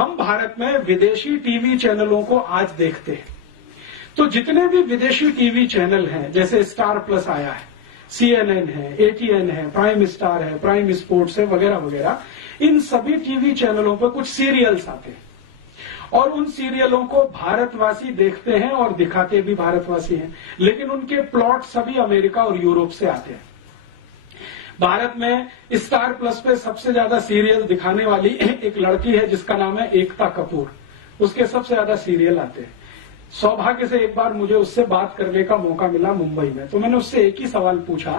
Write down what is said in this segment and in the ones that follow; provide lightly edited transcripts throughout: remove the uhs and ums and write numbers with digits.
हम भारत में विदेशी टीवी चैनलों को आज देखते हैं, तो जितने भी विदेशी टीवी चैनल हैं, जैसे स्टार प्लस आया है, CNN है, ATN है, प्राइम स्टार है, प्राइम स्पोर्ट्स है, वगैरह वगैरह, इन सभी टीवी चैनलों पर कुछ सीरियल्स आते हैं और उन सीरियलों को भारतवासी देखते हैं और दिखाते भी भारतवासी हैं, लेकिन उनके प्लॉट सभी अमेरिका और यूरोप से आते हैं। भारत में स्टार प्लस पे सबसे ज्यादा सीरियल दिखाने वाली एक लड़की है जिसका नाम है एकता कपूर, उसके सबसे ज्यादा सीरियल आते हैं। सौभाग्य से एक बार मुझे उससे बात करने का मौका मिला मुंबई में, तो मैंने उससे एक ही सवाल पूछा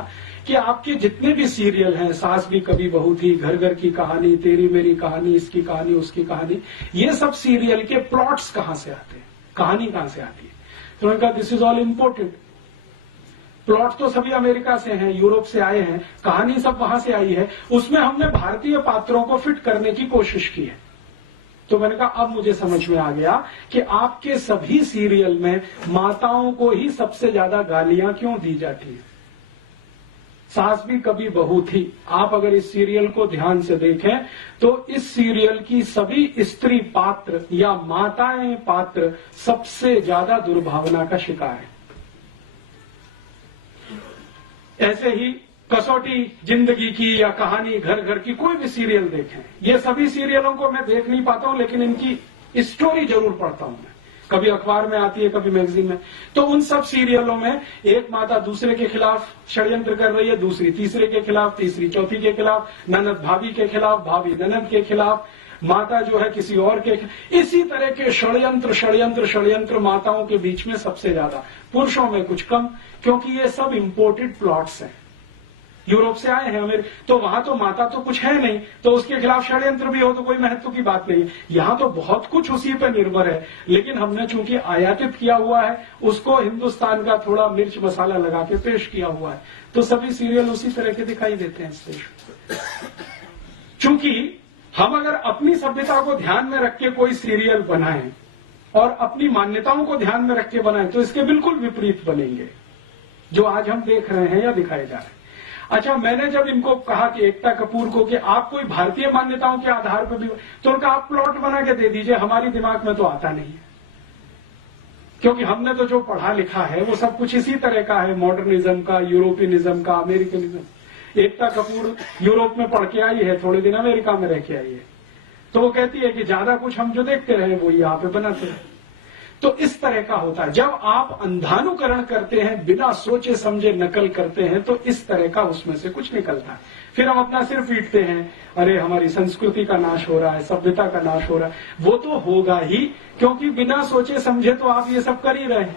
कि आपके जितने भी सीरियल हैं, सास भी कभी बहू थी, घर घर की कहानी, तेरी मेरी कहानी, इसकी कहानी, उसकी कहानी, ये सब सीरियल के प्लॉट्स कहां से आते हैं, कहानी कहां से आती है? तो उन्होंने कहा this is all important. Plot तो सभी अमेरिका से हैं, यूरोप से आए हैं, कहानी सब वहां से आई है, उसमें हमने भारतीय पात्रों को फिट करने की कोशिश की है। तो मैंने कहा अब मुझे समझ में आ गया कि आपके सभी सीरियल में माताओं को ही सबसे ज्यादा गालियां क्यों दी जाती है। सास भी कभी बहू थी, आप अगर इस सीरियल को ध्यान से देखें तो इस सीरियल की सभी स्त्री पात्र या माताएं पात्र सबसे ज्यादा दुर्भावना का शिकार है। ऐसे ही कसौटी जिंदगी की या कहानी घर घर की, कोई भी सीरियल देखें, ये सभी सीरियलों को मैं देख नहीं पाता हूं, लेकिन इनकी स्टोरी जरूर पढ़ता हूं मैं, कभी अखबार में आती है, कभी मैगजीन में। तो उन सब सीरियलों में एक माता दूसरे के खिलाफ षड्यंत्र कर रही है, दूसरी तीसरे के खिलाफ, तीसरी चौथी के खिलाफ, ननद भाभी के खिलाफ, भाभी ननद के खिलाफ, माता जो है किसी और के, इसी तरह के षड्यंत्र षड्यंत्र षड्यंत्र माताओं के बीच में सबसे ज्यादा, पुरुषों में कुछ कम, क्योंकि ये सब इंपोर्टेड प्लॉट्स हैं, यूरोप से आए हैं हमें, तो वहां तो माता तो कुछ है नहीं, तो उसके खिलाफ षड्यंत्र भी हो तो कोई महत्व की बात नहीं। यहां तो बहुत कुछ उसी पर निर्भर है, लेकिन हमने चूंकि आयातित किया हुआ है, उसको हिंदुस्तान का थोड़ा मिर्च मसाला लगा के पेश किया हुआ है, तो सभी सीरियल उसी तरह के दिखाई देते हैं स्टेशन। चूंकि हम अगर अपनी सभ्यता को ध्यान में रख के कोई सीरियल बनाएं और अपनी मान्यताओं को ध्यान में रख के बनाएं, तो इसके बिल्कुल विपरीत बनेंगे जो आज हम देख रहे हैं या दिखाए जा रहे हैं। अच्छा, मैंने जब इनको कहा कि एकता कपूर को कि आप कोई भारतीय मान्यताओं के आधार पर भी, तो उनका आप प्लॉट बना के दे दीजिए, हमारी दिमाग में तो आता नहीं है, क्योंकि हमने तो जो पढ़ा लिखा है वो सब कुछ इसी तरह का है, मॉडर्निज्म का, यूरोपियनिज्म का, अमेरिकनिज्म। एकता कपूर यूरोप में पढ़ के आई है, थोड़े दिन अमेरिका में रह के आई है, तो वो कहती है कि ज्यादा कुछ हम जो देखते रहे वो यहाँ पे बनाते हैं। तो इस तरह का होता है, जब आप अंधानुकरण करते हैं, बिना सोचे समझे नकल करते हैं, तो इस तरह का उसमें से कुछ निकलता है। फिर हम अपना सिर पीटते हैं, अरे हमारी संस्कृति का नाश हो रहा है, सभ्यता का नाश हो रहा है। वो तो होगा ही, क्योंकि बिना सोचे समझे तो आप ये सब कर ही रहे हैं।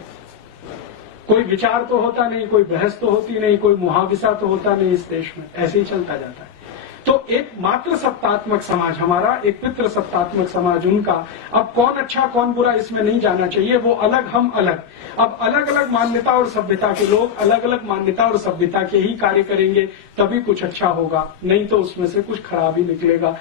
कोई विचार तो होता नहीं, कोई बहस तो होती नहीं, कोई मुहाविसा तो होता नहीं इस देश में, ऐसे ही चलता जाता है। तो एक मात्र सत्तात्मक समाज हमारा, एक पितृ सत्तात्मक समाज उनका। अब कौन अच्छा कौन बुरा इसमें नहीं जाना चाहिए, वो अलग हम अलग। अब अलग अलग मान्यता और सभ्यता के लोग अलग अलग मान्यता और सभ्यता के ही कार्य करेंगे, तभी कुछ अच्छा होगा, नहीं तो उसमें से कुछ खराब ही निकलेगा।